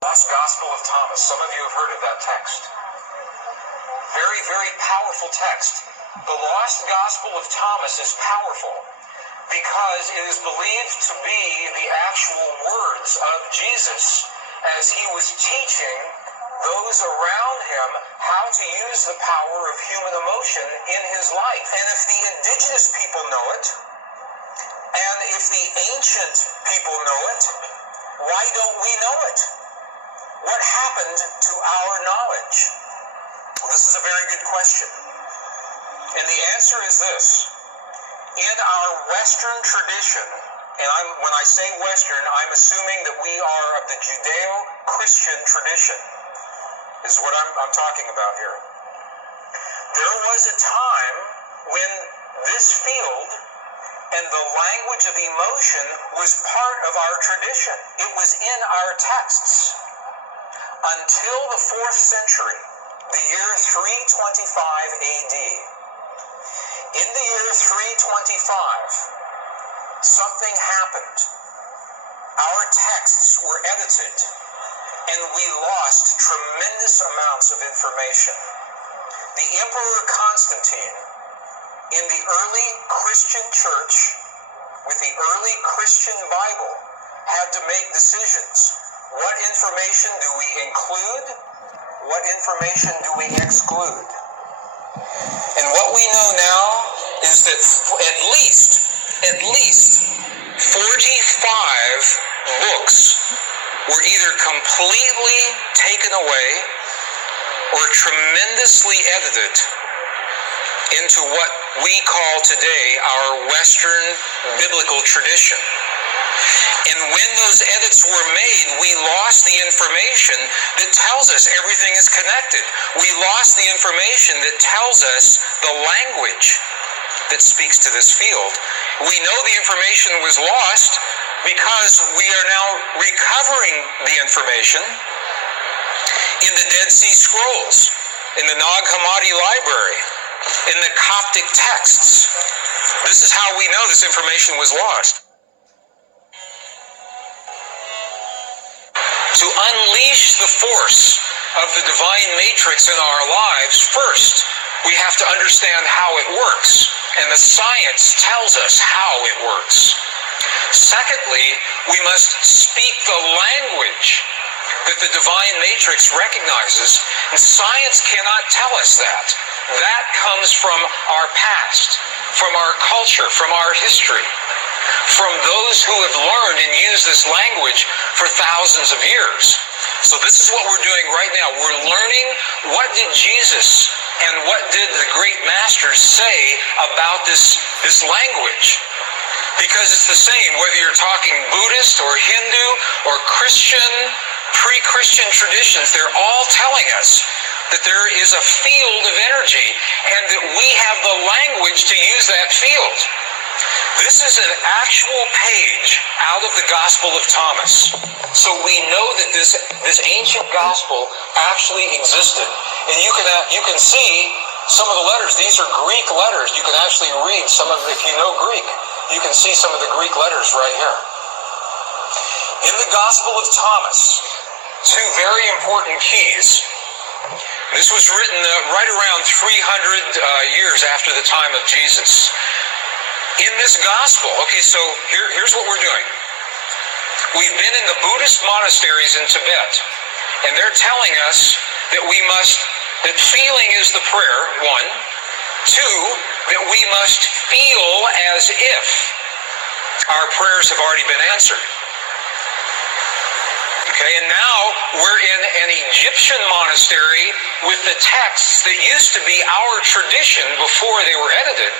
Lost Gospel of Thomas. Some of you have heard of that text. Very, very powerful text. The Lost Gospel of Thomas is powerful because it is believed to be the actual words of Jesus as he was teaching those around him how to use the power of human emotion in his life. And if the indigenous people know it, and if the ancient people know it, why don't we know it? What happened to our knowledge? Well, this is a very good question. And the answer is this. In our Western tradition, and when I say Western, I'm assuming that we are of the Judeo-Christian tradition, is what I'm talking about here. There was a time when this field and the language of emotion was part of our tradition. It was in our texts. Until the 4th century, the year 325 AD. In the year 325, something happened. Our texts were edited, and we lost tremendous amounts of information. The Emperor Constantine, in the early Christian church, with the early Christian Bible, had to make decisions. What information do we include? What information do we exclude? And what we know now is that at least 45 books were either completely taken away or tremendously edited into what we call today our Western biblical tradition. And when those edits were made, we lost the information that tells us everything is connected. We lost the information that tells us the language that speaks to this field. We know the information was lost because we are now recovering the information in the Dead Sea Scrolls, in the Nag Hammadi Library, in the Coptic texts. This is how we know this information was lost. To unleash the force of the divine matrix in our lives, first, we have to understand how it works, and the science tells us how it works. Secondly, we must speak the language that the divine matrix recognizes, and science cannot tell us that. That comes from our past, from our culture, from our history, from those who have learned and used this language for thousands of years. So this is what we're doing right now. We're learning what did Jesus and what did the great masters say about this language. Because it's the same, whether you're talking Buddhist or Hindu or Christian, pre-Christian traditions, they're all telling us that there is a field of energy and that we have the language to use that field. This is an actual page out of the Gospel of Thomas. So we know that this ancient gospel actually existed. And you can see some of the letters. These are Greek letters. You can actually read some of them if you know Greek. You can see some of the Greek letters right here. In the Gospel of Thomas, two very important keys. This was written right around 300 years after the time of Jesus. In this gospel, okay, so here's what we're doing. We've been in the Buddhist monasteries in Tibet, and they're telling us that that feeling is the prayer, one. Two, that we must feel as if our prayers have already been answered. Okay, and now we're in an Egyptian monastery with the texts that used to be our tradition before they were edited.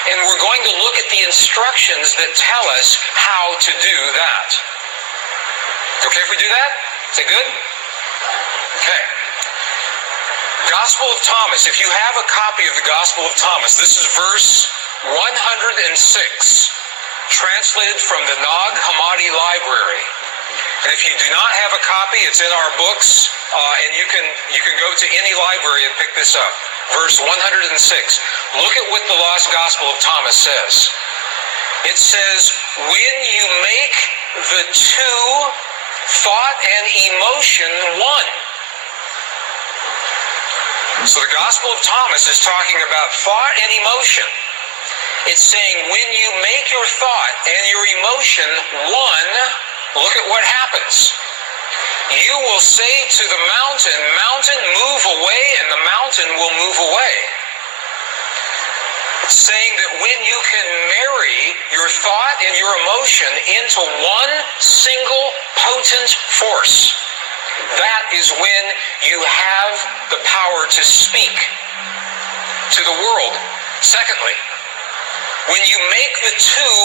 And we're going to look at the instructions that tell us how to do that. Okay if we do that? Is that good? Okay. Gospel of Thomas. If you have a copy of the Gospel of Thomas, this is verse 106, translated from the Nag Hammadi Library. And if you do not have a copy, it's in our books, and you can go to any library and pick this up. Verse 106. Look at what the Lost Gospel of Thomas says. It says, when you make the two thought and emotion one. So the Gospel of Thomas is talking about thought and emotion. It's saying when you make your thought and your emotion one, look at what happens. You will say to the mountain, mountain, move away, and the mountain will move away. It's saying that when you can marry your thought and your emotion into one single potent force, that is when you have the power to speak to the world. Secondly, when you make the two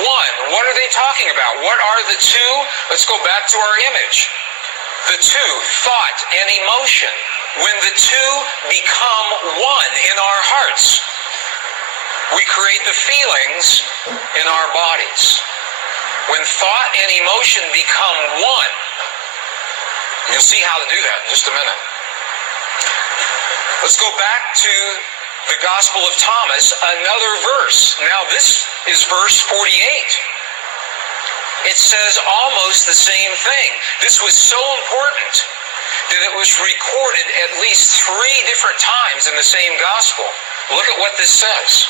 one, what are they talking about? What are the two? Let's go back to our image. The two, thought and emotion. When the two become one in our hearts, we create the feelings in our bodies. When thought and emotion become one, you'll see how to do that in just a minute. Let's go back to the Gospel of Thomas, another verse. Now this is verse 48. It says almost the same thing. This was so important that it was recorded at least 3 different times in the same Gospel. Look at what this says.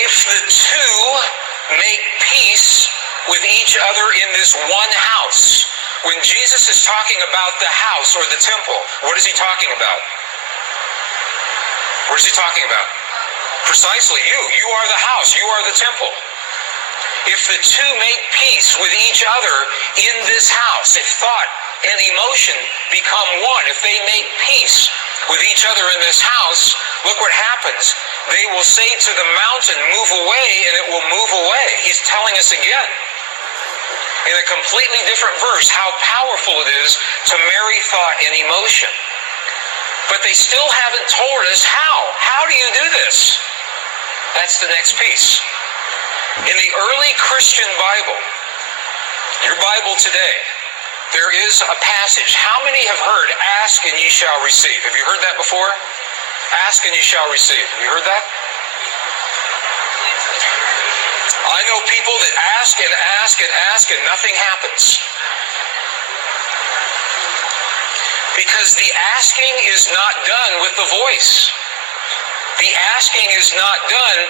If the two make peace with each other in this one house. When Jesus is talking about the house or the temple, what is he talking about? What is he talking about? Precisely you. You are the house. You are the temple. If the two make peace with each other in this house, if thought and emotion become one, if they make peace with each other in this house, look what happens. They will say to the mountain, move away, and it will move away. He's telling us again, in a completely different verse, how powerful it is to marry thought and emotion. But they still haven't told us how. How do you do this? That's the next piece. In the early Christian Bible, your Bible today, there is a passage. How many have heard, ask and ye shall receive? Have you heard that before? Ask and ye shall receive. Have you heard that? I know people that ask and ask and ask and nothing happens. Because the asking is not done with the voice. The asking is not done,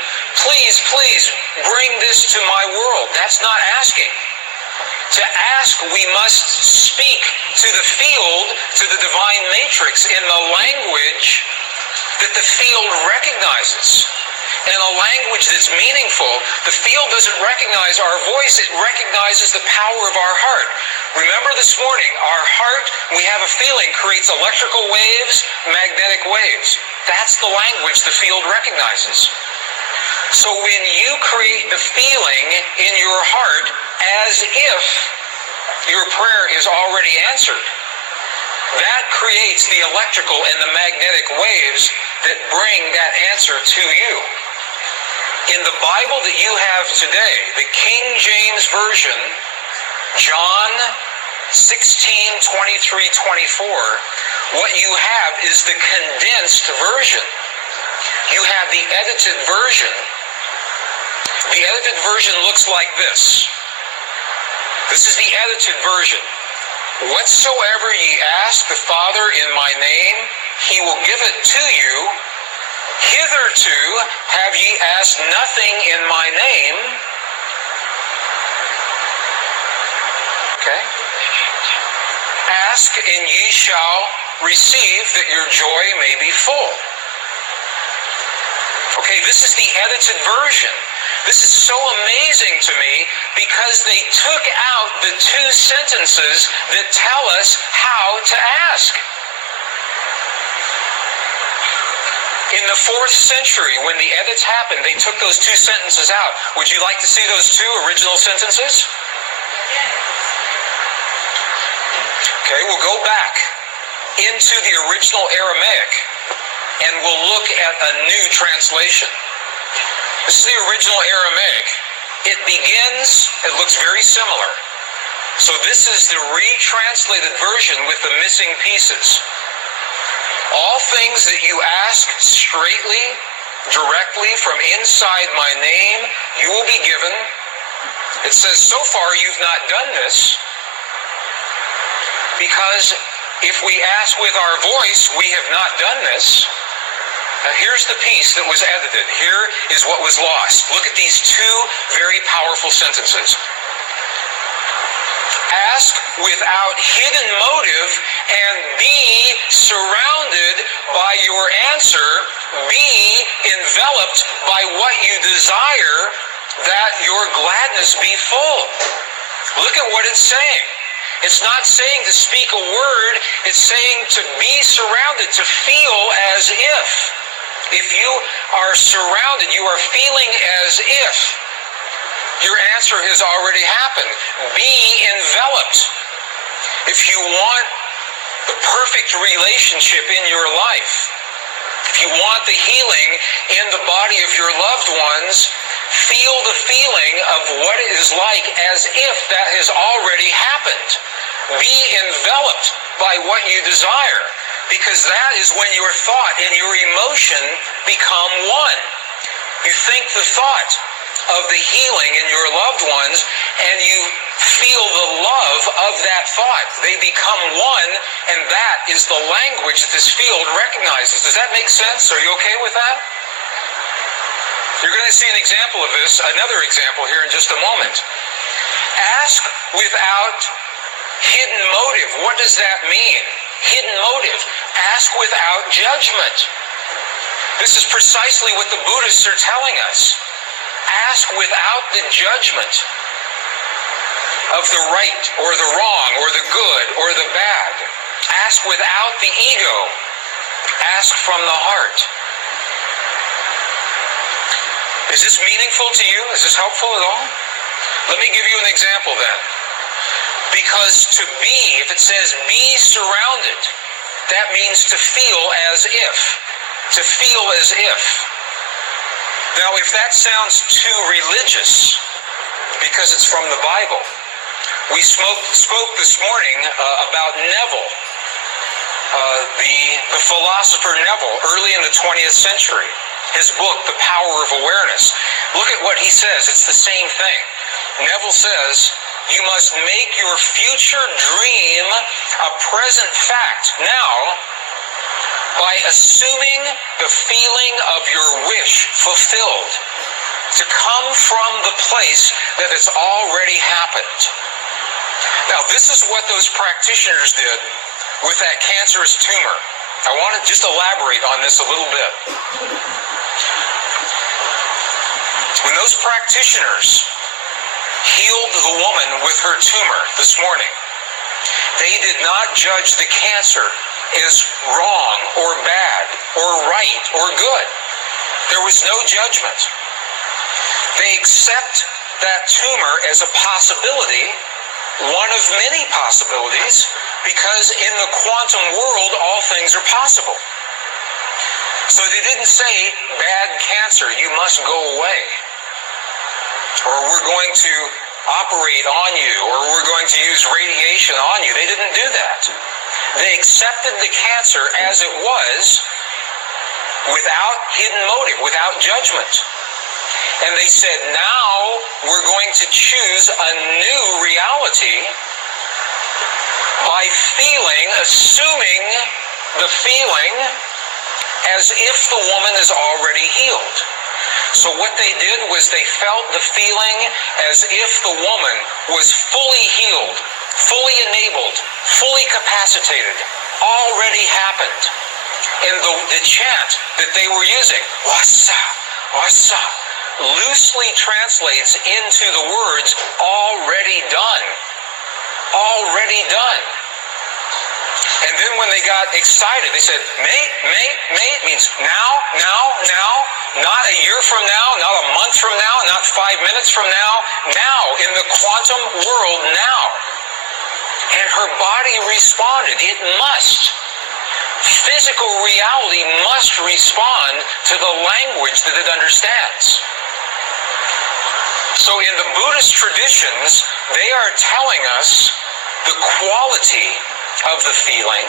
please, please, bring this to my world. That's not asking. To ask, we must speak to the field, to the divine matrix in the language that the field recognizes. In a language that's meaningful, the field doesn't recognize our voice, it recognizes the power of our heart. Remember this morning, our heart, we have a feeling, creates electrical waves, magnetic waves. That's the language the field recognizes. So when you create the feeling in your heart as if your prayer is already answered, that creates the electrical and the magnetic waves that bring that answer to you. In the Bible that you have today, the King James Version, John 16:23-24, what you have is the condensed version. You have the edited version. The edited version looks like this. This is the edited version. Whatsoever ye ask the Father in my name, he will give it to you. Hitherto have ye asked nothing in my name. Okay? Ask and ye shall receive, that your joy may be full. Okay, this is the edited version. This is so amazing to me because they took out the 2 sentences that tell us how to ask. In the 4th century, when the edits happened, they took those 2 sentences out. Would you like to see those 2 original sentences? Okay, we'll go back into the original Aramaic and we'll look at a new translation. This is the original Aramaic. It begins, it looks very similar. So this is the retranslated version with the missing pieces. All things that you ask straightly, directly from inside my name, you will be given. It says, so far you've not done this, because if we ask with our voice, we have not done this. Now here's the piece that was edited. Here is what was lost. Look at these two very powerful sentences. Ask without hidden motive and be surrounded by your answer. Be enveloped by what you desire, that your gladness be full. Look at what it's saying. It's not saying to speak a word, it's saying to be surrounded, to feel as if. If you are surrounded, you are feeling as if your answer has already happened. Be enveloped. If you want the perfect relationship in your life, if you want the healing in the body of your loved ones, feel the feeling of what it is like as if that has already happened. Be enveloped by what you desire, because that is when your thought and your emotion become one. You think the thought of the healing in your loved ones, and you feel the love of that thought. They become one, and that is the language that this field recognizes. Does that make sense? Are you okay with that? You're going to see an example of this, another example here in just a moment. Ask without hidden motive. What does that mean? Hidden motive. Ask without judgment. This is precisely what the Buddhists are telling us. Ask without the judgment of the right or the wrong or the good or the bad. Ask without the ego. Ask from the heart. Is this meaningful to you? Is this helpful at all? Let me give you an example then. Because to be, if it says be surrounded, that means to feel as if. To feel as if. Now, if that sounds too religious, because it's from the Bible, we spoke this morning about Neville, the philosopher Neville, early in the 20th century. His book, The Power of Awareness. Look at what he says. It's the same thing. Neville says, you must make your future dream a present fact now by assuming the feeling of your wish fulfilled, to come from the place that it's already happened. Now, this is what those practitioners did with that cancerous tumor. I want to just elaborate on this a little bit. When those practitioners healed the woman with her tumor this morning, they did not judge the cancer as wrong or bad or right or good. There was no judgment. They accept that tumor as a possibility, one of many possibilities, because in the quantum world all things are possible. So they didn't say, bad cancer, you must go away. Or we're going to operate on you, or we're going to use radiation on you. They didn't do that. They accepted the cancer as it was, without hidden motive, without judgment. And they said, now we're going to choose a new reality by feeling, assuming the feeling as if the woman is already healed. So what they did was they felt the feeling as if the woman was fully healed, fully enabled, fully capacitated, already happened. And the chant that they were using, wasa, wasa, loosely translates into the words, already done. Already done. And then when they got excited, they said, may means now, not a year from now, not a month from now, not 5 minutes from now, in the quantum world now. And her body responded. It must. Physical reality must respond to the language that it understands. So in the Buddhist traditions, they are telling us the quality of the feeling.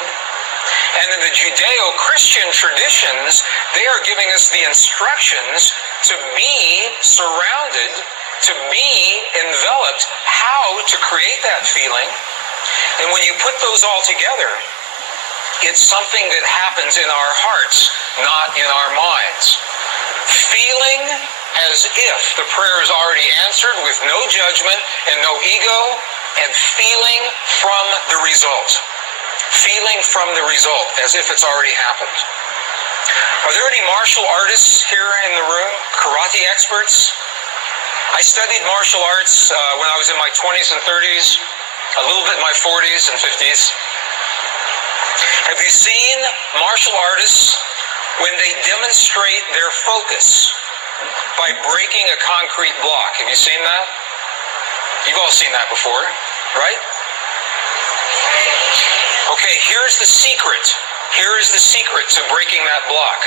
And in the Judeo-Christian traditions, they are giving us the instructions to be surrounded, to be enveloped how to create that feeling. And when you put those all together, it's something that happens in our hearts, not in our minds. Feeling as if the prayer is already answered with no judgment and no ego, and feeling from the result. Feeling from the result as if it's already happened. Are there any martial artists here in the room? Karate experts? I studied martial arts when I was in my 20s and 30s, a little bit in my 40s and 50s. Have you seen martial artists when they demonstrate their focus by breaking a concrete block? Have you seen that? You've all seen that before, right? Okay, here's the secret. Here is the secret to breaking that block.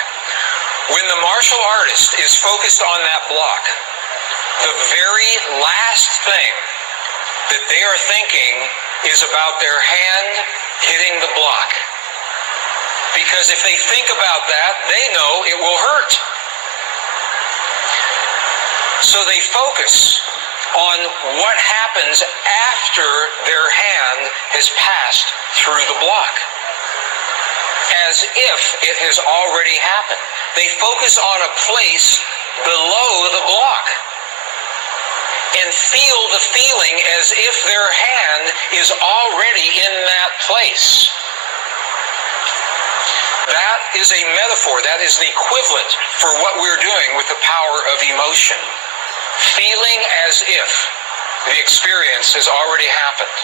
When the martial artist is focused on that block, the very last thing that they are thinking is about their hand hitting the block. Because if they think about that, they know it will hurt. So they focus on what happens after their hand has passed through the block, as if it has already happened. They focus on a place below the block and feel the feeling as if their hand is already in that place. That is a metaphor. That is the equivalent for what we're doing with the power of emotion. Feeling as if the experience has already happened.